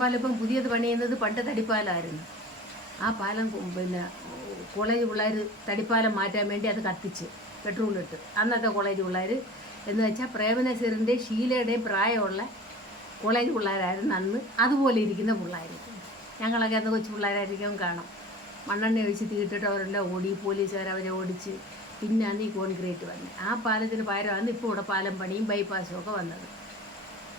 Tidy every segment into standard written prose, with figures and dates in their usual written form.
പാലം ഇപ്പം പുതിയത് പണിയുന്നത് പണ്ട് തടിപ്പാലമായിരുന്നു. ആ പാലം പിന്നെ കോളേജ് പിള്ളേർ തടിപ്പാലം മാറ്റാൻ വേണ്ടി അത് കത്തിച്ച് പെട്രോളിട്ട്. അന്നത്തെ കോളേജ് പിള്ളേർ എന്ന് വെച്ചാൽ പ്രേമനസീറിൻ്റെയും ഷീലയുടെയും പ്രായമുള്ള കോളേജ് പിള്ളേരായിരുന്നു അന്ന്. അതുപോലെ ഇരിക്കുന്ന പിള്ളേർ, ഞങ്ങളൊക്കെ അന്ന് കൊച്ചു പിള്ളേരായിരിക്കും കാണാം. മണ്ണെണ്ണ ഒഴിച്ച് തീയിട്ടിട്ട് അവരെല്ലാം ഓടി, പോലീസുകാർ അവരെ ഓടിച്ച്. പിന്നെ അന്ന് ഈ കോൺക്രീറ്റ് വന്നത്. ആ പാലത്തിന് പകരമാണ് ഇപ്പോൾ ഇവിടെ പാലം പണിയും ബൈപ്പാസും ഒക്കെ വന്നത്.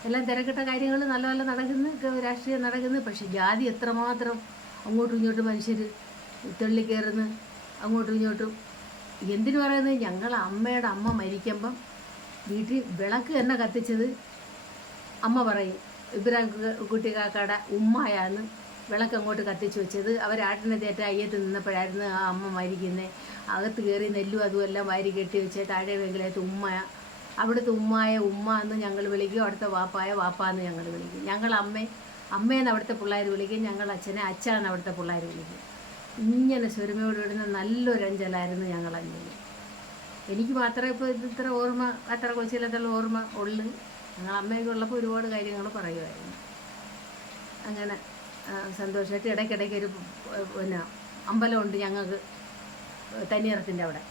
എല്ലാം തിരക്കിട്ട കാര്യങ്ങൾ നല്ല നല്ല നടക്കുന്നു, രാഷ്ട്രീയം നടക്കുന്നു. പക്ഷേ ജാതി എത്രമാത്രം അങ്ങോട്ടും ഇങ്ങോട്ടും മനുഷ്യർ തള്ളിക്കയറുന്നു, അങ്ങോട്ടും ഇങ്ങോട്ടും. എന്തിനു പറയുന്നത്, ഞങ്ങൾ അമ്മയുടെ അമ്മ മരിക്കുമ്പം വീട്ടിൽ വിളക്ക് തന്നെ കത്തിച്ചത് അമ്മ പറയും, ഇബ്രാഹിം കുട്ടിക്കാക്കയുടെ ഉമ്മയാന്ന് വിളക്ക് അങ്ങോട്ട് കത്തിച്ച് വെച്ചത്. അവരാട്ടിനെ തേറ്റ അയ്യത്ത് നിന്നപ്പോഴായിരുന്നു ആ അമ്മ മരിക്കുന്നത്. അകത്ത് കയറി നെല്ലും അതുമെല്ലാം വാരി കെട്ടി വെച്ച് താഴെ വെങ്കിലത്ത് ഉമ്മ, അവിടുത്തെ ഉമ്മായ ഉമ്മ എന്ന് ഞങ്ങൾ വിളിക്കും, അവിടുത്തെ വാപ്പായ വാപ്പ എന്ന് ഞങ്ങൾ വിളിക്കും. ഞങ്ങൾ അമ്മയെന്ന് അവിടുത്തെ പിള്ളേർ വിളിക്കും, ഞങ്ങൾ അച്ഛനെ അച്ഛാന്ന് അവിടുത്തെ പിള്ളേർ വിളിക്കും. ഇങ്ങനെ സ്വരമയോട് ഇടുന്ന നല്ലൊരു അഞ്ചലായിരുന്നു ഞങ്ങളങ്ങനെ. എനിക്ക് മാത്രമേ ഇപ്പോൾ ഇത്ര ഓർമ്മ, അത്ര കൊച്ചിയിലത്തുള്ള ഓർമ്മ ഉള്ളു. ഞങ്ങൾ അമ്മയൊക്കെ ഉള്ളപ്പോൾ ഒരുപാട് കാര്യങ്ങൾ പറയുമായിരുന്നു. അങ്ങനെ സന്തോഷമായിട്ട് ഇടയ്ക്കിടയ്ക്ക് ഒരു പിന്നെ അമ്പലമുണ്ട് ഞങ്ങൾക്ക് തന്നിയറത്തിൻ്റെ അവിടെ.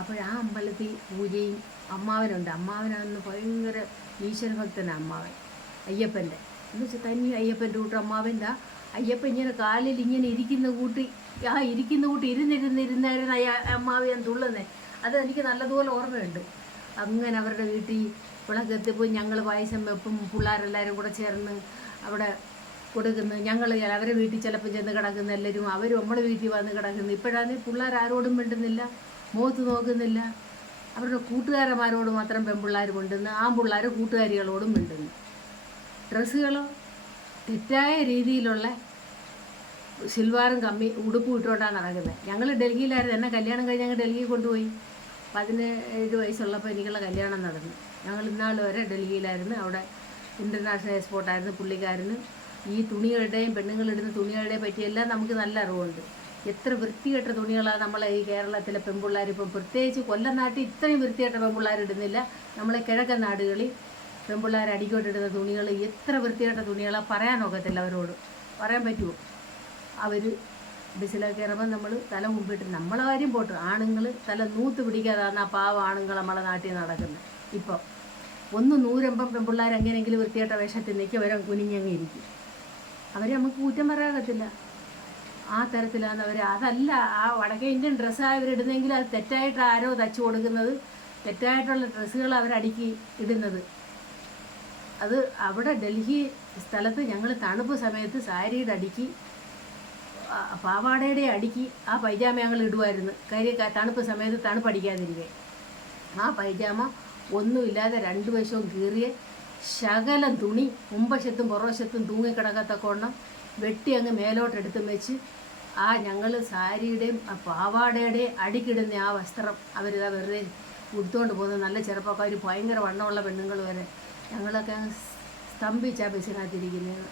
അപ്പോൾ ആ അമ്പലത്തിൽ പൂജയും അമ്മാവനുണ്ട്. അമ്മാവനാണെന്ന് ഭയങ്കര ഈശ്വരഭക്തനാണ് അമ്മാവൻ, അയ്യപ്പൻ്റെ എന്ന് വെച്ചാൽ തനി അയ്യപ്പൻ്റെ കൂട്ട് അമ്മാവൻ്റെ. അയ്യപ്പൻ ഇങ്ങനെ കാലിൽ ഇങ്ങനെ ഇരിക്കുന്ന കൂട്ടി ഇരുന്നിരുന്നായിരുന്നു അമ്മാവൻ തുള്ളുന്നത്. അത് എനിക്ക് നല്ലതുപോലെ ഓർമ്മയുണ്ട്. അങ്ങനെ അവരുടെ വീട്ടിൽ വിളക്കെത്തിപ്പോൾ ഞങ്ങൾ പായസം വെപ്പും, പിള്ളേരെല്ലാവരും കൂടെ ചേർന്ന് അവിടെ കൊടുക്കുന്നു. ഞങ്ങൾ അവരെ വീട്ടിൽ ചിലപ്പോൾ ചെന്ന് കിടക്കുന്ന എല്ലാവരും, അവർ നമ്മുടെ വീട്ടിൽ വന്ന് കിടക്കുന്നു. ഇപ്പോഴാണെങ്കിൽ പിള്ളേർ ആരോടും മിണ്ടുന്നില്ല, മുഖത്ത് നോക്കുന്നില്ല. അവരുടെ കൂട്ടുകാരന്മാരോട് മാത്രം പെൺപിള്ളേർ മിണ്ടുന്നു, ആൺപിള്ളേർ കൂട്ടുകാരികളോടും മിണ്ടുന്നു. ഡ്രസ്സുകളോ തെറ്റായ രീതിയിലുള്ള സിൽവാറും കമ്മി ഉടുപ്പും ഇട്ടുകൊണ്ടാണ് നടക്കുന്നത്. ഞങ്ങൾ ഡൽഹിയിലായിരുന്നു. എന്നെ കല്യാണം കഴിഞ്ഞ് ഞങ്ങൾ ഡൽഹിയിൽ കൊണ്ടുപോയി. 17 വയസ്സുള്ളപ്പോൾ എനിക്കുള്ള കല്യാണം നടന്നു. ഞങ്ങൾ ഇന്നാൾ വരെ ഡൽഹിയിലായിരുന്നു. അവിടെ ഇൻ്റർനാഷണൽ എക്സ്പോർട്ടായിരുന്നു പുള്ളിക്കാരന്. ഈ തുണികളുടെയും പെണ്ണുങ്ങളിടുന്ന തുണികളുടെ പറ്റിയെല്ലാം നമുക്ക് നല്ല അറിവുണ്ട്. എത്ര വൃത്തികെട്ട തുണികളാണ് നമ്മളെ ഈ കേരളത്തിലെ പെൺപിള്ളേർ ഇപ്പം, പ്രത്യേകിച്ച് കൊല്ലം നാട്ടിൽ ഇത്രയും വൃത്തികെട്ട പെൺപിള്ളേർ ഇടുന്നില്ല. നമ്മളെ കിഴക്കൻ നാടുകളിൽ പെൺപിള്ളേർ അടിക്കോട്ടിടുന്ന തുണികൾ എത്ര വൃത്തികെട്ട തുണികളാണ്, പറയാനൊക്കത്തില്ല. അവരോട് പറയാൻ പറ്റുമോ? അവർ ബസ്സിലൊക്കെ കയറുമ്പോൾ നമ്മൾ തല മുമ്പിട്ട്, നമ്മളെ കാര്യം പോട്ട്, ആണുങ്ങൾ തല നൂത്ത് പിടിക്കാതാണ് ആ പാവ ആണുങ്ങൾ നമ്മളെ നാട്ടിൽ നടക്കുന്നത്. ഇപ്പോൾ ഒന്ന് നൂരമ്പം പെൺപിള്ളേർ എങ്ങനെയെങ്കിലും വൃത്തികെട്ട വേഷത്തിൽ നിൽക്കി അവരെ കുനിഞ്ഞങ്ങ് ഇരിക്കും. അവരെ നമുക്ക് കുറ്റം പറയാകത്തില്ല. ആ തരത്തിലാണ് അവർ. അതല്ല, ആ വടക്കേ ഇന്ത്യൻ ഡ്രസ്സാണ് അവരിടുന്നെങ്കിൽ അത് തെറ്റായിട്ട് ആരോ തച്ചു കൊടുക്കുന്നത്, തെറ്റായിട്ടുള്ള ഡ്രസ്സുകൾ അവരടുക്കി ഇടുന്നത്. അത് അവിടെ ഡൽഹി സ്ഥലത്ത് ഞങ്ങൾ തണുപ്പ് സമയത്ത് സാരിയുടെ അടുക്കി, പാവാടയുടെ അടുക്കി ആ പൈജാമ ഞങ്ങൾ ഇടുമായിരുന്നു. കാര്യം തണുപ്പ് സമയത്ത് തണുപ്പടിക്കാതിരിക്കുക. ആ പൈജാമ ഒന്നുമില്ലാതെ 2 വശവും കീറിയ ശകലം തുണി മുമ്പശത്തും പുറവശത്തും തൂങ്ങിക്കിടക്കത്തക്കോണം വെട്ടി അങ്ങ് മേലോട്ടെടുത്തും വെച്ച് ആ ഞങ്ങൾ സാരിയുടെയും പാവാടയുടെയും അടിക്കിടുന്ന ആ വസ്ത്രം അവരിതാ വെറുതെ ഉടുത്തുകൊണ്ട് പോകുന്നത്. നല്ല ചെറുപ്പക്കാർ, ഭയങ്കര വണ്ണമുള്ള പെണ്ണുങ്ങൾ വരെ. ഞങ്ങളൊക്കെ അങ്ങ് സ്തംഭിച്ചാൽ ബസ്സിനകത്തിരിക്കുന്നത്.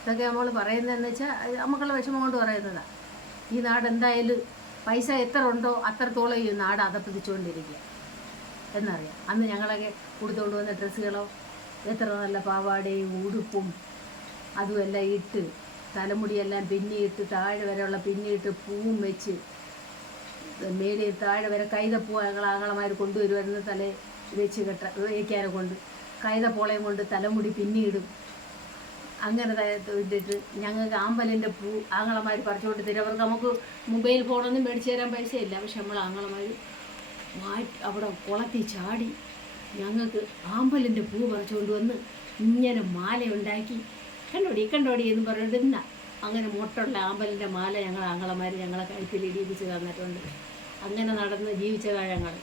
ഇതൊക്കെ നമ്മൾ പറയുന്നതെന്ന് വെച്ചാൽ നമുക്കുള്ള വിഷമം കൊണ്ട് പറയുന്നതാണ്. ഈ നാട് എന്തായാലും പൈസ എത്ര ഉണ്ടോ അത്രത്തോളം ഈ നാട് അതപ്പതിച്ചുകൊണ്ടിരിക്കുക എന്നറിയാം. അന്ന് ഞങ്ങളൊക്കെ കൊടുത്തുകൊണ്ട് വന്ന ഡ്രസ്സുകളോ എത്ര നല്ല പാവാടയും ഉടുപ്പും അതുമെല്ലാം ഇട്ട്, തലമുടിയെല്ലാം പിന്നിയിട്ട്, താഴെ വരെയുള്ള പിന്നിയിട്ട്, പൂവും വെച്ച്, മേലെ താഴെ വരെ കൈതപ്പൂ ഞങ്ങൾ ആങ്ങളമാർ കൊണ്ടുവരുമായിരുന്നു. തല വെച്ച് വയ്ക്കാനെ കൊണ്ട് കൈതപ്പോളയും കൊണ്ട് തലമുടി പിന്നിയിടും. അങ്ങനെ ഇട്ടിട്ട് ഞങ്ങൾക്ക് ആമ്പലിൻ്റെ പൂ ആങ്ങളമാർ പറിച്ചുകൊണ്ട് തരും. അവർക്ക് നമുക്ക് മൊബൈൽ ഫോണൊന്നും മേടിച്ച് തരാൻ പൈസയില്ല. പക്ഷെ നമ്മൾ ആങ്ങളമാർ അവിടെ കുളത്തിൽ ചാടി ഞങ്ങൾക്ക് ആമ്പലിൻ്റെ പൂ പറിച്ചുകൊണ്ട് വന്ന് ഇങ്ങനെ മാല ഉണ്ടാക്കി കണ്ടോടി എന്ന് പറഞ്ഞിട്ട് അങ്ങനെ മുട്ടുള്ള ആമ്പലിൻ്റെ മാല ഞങ്ങൾ ആങ്ങളമാർ ഞങ്ങളെ കഴുത്തിൽ ഇടിയിപ്പിച്ച് തന്നിട്ടുണ്ട്. അങ്ങനെ നടന്ന് ജീവിച്ചതാണ് ഞങ്ങൾ.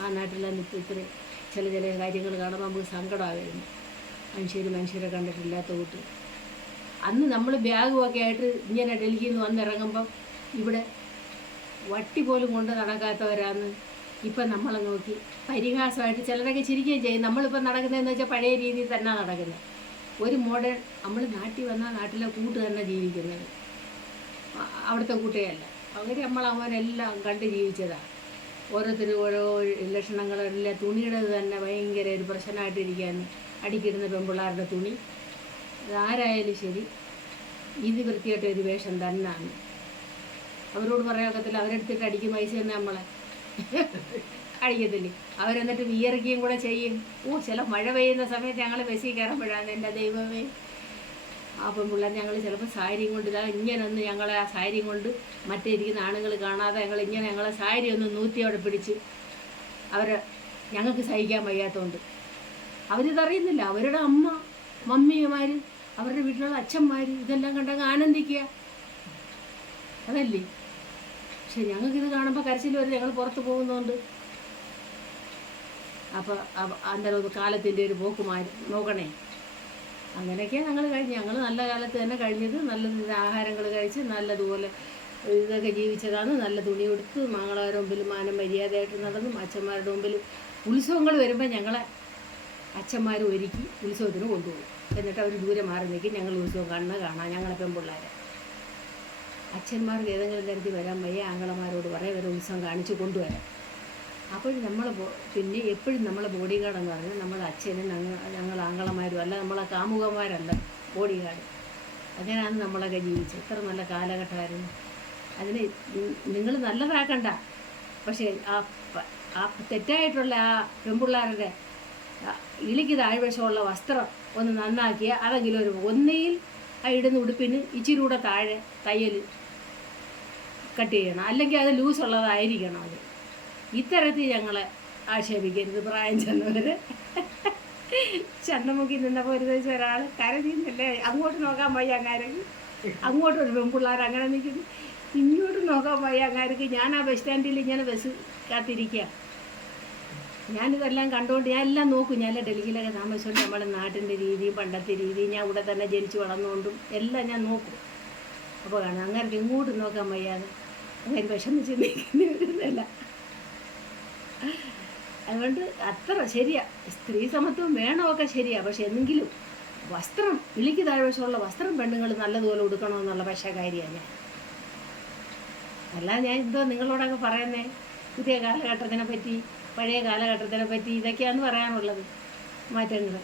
ആ നാട്ടിലെന്ന് ഇപ്പോൾ ഇത്രയും ചില കാര്യങ്ങൾ കാണുമ്പോൾ നമുക്ക് സങ്കടമായിരുന്നു. മനുഷ്യരെ കണ്ടിട്ടില്ലാത്ത കൂട്ട്. അന്ന് നമ്മൾ ബാഗുമൊക്കെ ആയിട്ട് ഇങ്ങനെ ഡൽഹിയിൽ നിന്ന് വന്നിറങ്ങുമ്പം ഇവിടെ വട്ടി പോലും കൊണ്ട് നടക്കാത്തവരാന്ന് ഇപ്പം നമ്മളെ നോക്കി പരിഹാസമായിട്ട് ചിലരൊക്കെ ചിരിക്കുകയും ചെയ്യും. നമ്മളിപ്പോൾ നടക്കുന്നതെന്ന് വെച്ചാൽ പഴയ രീതിയിൽ തന്നെ നടക്കുന്നത്. ഒരു മോഡേൺ, നമ്മൾ നാട്ടിൽ വന്നാൽ നാട്ടിലെ കൂട്ട് തന്നെ ജീവിക്കുന്നത്, അവിടുത്തെ കൂട്ടുകയല്ല. അവർ നമ്മളവരെല്ലാം കണ്ട് ജീവിച്ചതാണ്. ഓരോരുത്തരും ഓരോ ലക്ഷണങ്ങളെല്ലാം. തുണിയുടെ തന്നെ ഭയങ്കര ഒരു പ്രശ്നമായിട്ടിരിക്കുകയാണ്. അടിക്കിടുന്ന പെൺപിള്ളേരുടെ തുണി ആരായാലും ശരി ഇത് വൃത്തിയായിട്ട് ഒരു വേഷം തന്നെയാണ്. അവരോട് പറയാക്കത്തില്ല, അവരെടുത്തിട്ട് അടിക്കും പൈസ തന്നെ നമ്മളെ അടിക്കത്തില്ലേ. അവരെന്നിട്ട് വിയർക്കുകയും കൂടെ ചെയ്യും. ചില മഴ പെയ്യുന്ന സമയത്ത് ഞങ്ങൾ ബസ്സിൽ കയറുമ്പോഴാണ് എൻ്റെ ദൈവമേ ആ പെൺപിള്ളേർ ഞങ്ങൾ ചിലപ്പോൾ സാരിയും കൊണ്ട് ഇങ്ങനെ ഒന്ന് ഞങ്ങളെ ആ സാരിയും കൊണ്ട് മറ്റേ ഇരിക്കുന്ന ആണുങ്ങൾ കാണാതെ ഞങ്ങളെ സാരി ഒന്ന് നൂറ്റി അവിടെ പിടിച്ച് ഞങ്ങൾക്ക് സഹിക്കാൻ വയ്യാത്തതുകൊണ്ട് അവരിതറിയുന്നില്ല. അവരുടെ മമ്മിമാർ അവരുടെ വീട്ടിലുള്ള അച്ഛന്മാർ ഇതെല്ലാം കണ്ടങ്ങ് ആനന്ദിക്കുക, അതല്ലേ. പക്ഷെ ഞങ്ങൾക്കിത് കാണുമ്പോൾ കരച്ചിൽ വരെ ഞങ്ങൾ പുറത്ത് പോകുന്നതുകൊണ്ട്. അപ്പോൾ അന്നേരം കാലത്തിൻ്റെ ഒരു പോക്ക് നോക്കണേ. അങ്ങനെയൊക്കെയാണ് ഞങ്ങൾ നല്ല കാലത്ത് തന്നെ കഴിഞ്ഞത്. നല്ല ആഹാരങ്ങൾ കഴിച്ച് നല്ലതുപോലെ ഇതൊക്കെ ജീവിച്ചതാണ്. നല്ല തുണി കൊടുത്ത് മംഗളവരുടെ മുമ്പിൽ മാനം മര്യാദയായിട്ട് നടന്നു. അച്ഛന്മാരുടെ മുമ്പിൽ ഉത്സവങ്ങൾ വരുമ്പോൾ ഞങ്ങളെ അച്ഛന്മാർ ഒരുക്കി ഉത്സവത്തിന് കൊണ്ടുപോകും. എന്നിട്ട് അവർ ദൂരെ മാറി നിൽക്കും. ഞങ്ങൾ ഉത്സവം കാണാം ഞങ്ങളെ പെൺപിള്ളേരെ. അച്ഛന്മാർക്ക് ഏതെങ്കിലും തരത്തിൽ വരാൻ വയ്യ, ആങ്ങളമാരോട് പറയാം ഇവരെ ഉത്സവം കാണിച്ച് കൊണ്ടുവരാം. അപ്പോൾ പിന്നെ എപ്പോഴും നമ്മളെ ബോഡി ഗാർഡ് എന്ന് പറഞ്ഞാൽ നമ്മളെ അച്ഛനും ഞങ്ങൾ ആങ്ങളമാരും അല്ല, നമ്മളെ കാമുകന്മാരല്ല ബോഡി ഗാർഡ്. അങ്ങനെയാണ് നമ്മളൊക്കെ ജീവിച്ചത്. എത്ര നല്ല കാലഘട്ടമായിരുന്നു. അതിന് നിങ്ങൾ നല്ലതാക്കണ്ട, പക്ഷേ ആ തെറ്റായിട്ടുള്ള ആ പെൺപിള്ളേരുടെ ഇളിക്ക് താഴ്വശമുള്ള വസ്ത്രം ഒന്ന് നന്നാക്കിയ അതെങ്കിലും ഒന്നിയിൽ ആ ഇടുന്ന ഉടുപ്പിന് ഇച്ചിരി കൂടെ താഴെ തയ്യൽ കട്ട് ചെയ്യണം, അല്ലെങ്കിൽ അത് ലൂസുള്ളതായിരിക്കണം. അത് ഇത്തരത്തിൽ ഞങ്ങളെ ആക്ഷേപിക്കരുത്. പ്രായം ചെന്നവർ ചണ്ടമുക്കി നിന്നപ്പോൾ ഒരു ദിവസം ഒരാൾ കരഞ്ഞില്ലേ, അങ്ങോട്ട് നോക്കാൻ വയ്യ അങ്ങാരക്ക്, അങ്ങോട്ടൊരു പെൺപിള്ളേർ അങ്ങനെ നിൽക്കുന്നു, ഇങ്ങോട്ട് നോക്കാൻ വയ്യ അങ്ങാരക്ക്. ഞാൻ ആ ബസ് സ്റ്റാൻഡിൽ ഇങ്ങനെ ബസ് കാത്തിരിക്കുക. ഞാനിതെല്ലാം കണ്ടുകൊണ്ട് ഞാൻ എല്ലാം നോക്കും. ഞാൻ ഡൽഹിയിലൊക്കെ താമസിച്ചുകൊണ്ട് നമ്മുടെ നാട്ടിൻ്റെ രീതിയും പണ്ടത്തെ രീതിയും ഞാൻ ഇവിടെ തന്നെ ജനിച്ച് വളർന്നുകൊണ്ടും എല്ലാം ഞാൻ നോക്കും. അപ്പോൾ കാണാം അങ്ങാർക്ക് ഇങ്ങോട്ട് നോക്കാൻ വയ്യാതെ അങ്ങനെ വിഷമിച്ച് നിൽക്കുന്നില്ല. അതുകൊണ്ട് അത്ര ശരിയാ, സ്ത്രീ സമത്വം വേണമൊക്കെ ശരിയാ. പക്ഷെ എന്തെങ്കിലും വസ്ത്രം ഇളിക്ക് താഴ്വശമുള്ള വസ്ത്രം പെണ്ണുങ്ങൾ നല്ലതുപോലെ ഉടുക്കണമെന്നുള്ള കാര്യമാണ് ഞാൻ. അല്ല ഞാൻ എന്തോ നിങ്ങളോടൊക്കെ പറയുന്നേ പുതിയ കാലഘട്ടത്തിനെ പറ്റി, പഴയ കാലഘട്ടത്തിനെ പറ്റി ഇതൊക്കെയാണ് പറയാനുള്ളത് മാറ്റങ്ങൾ.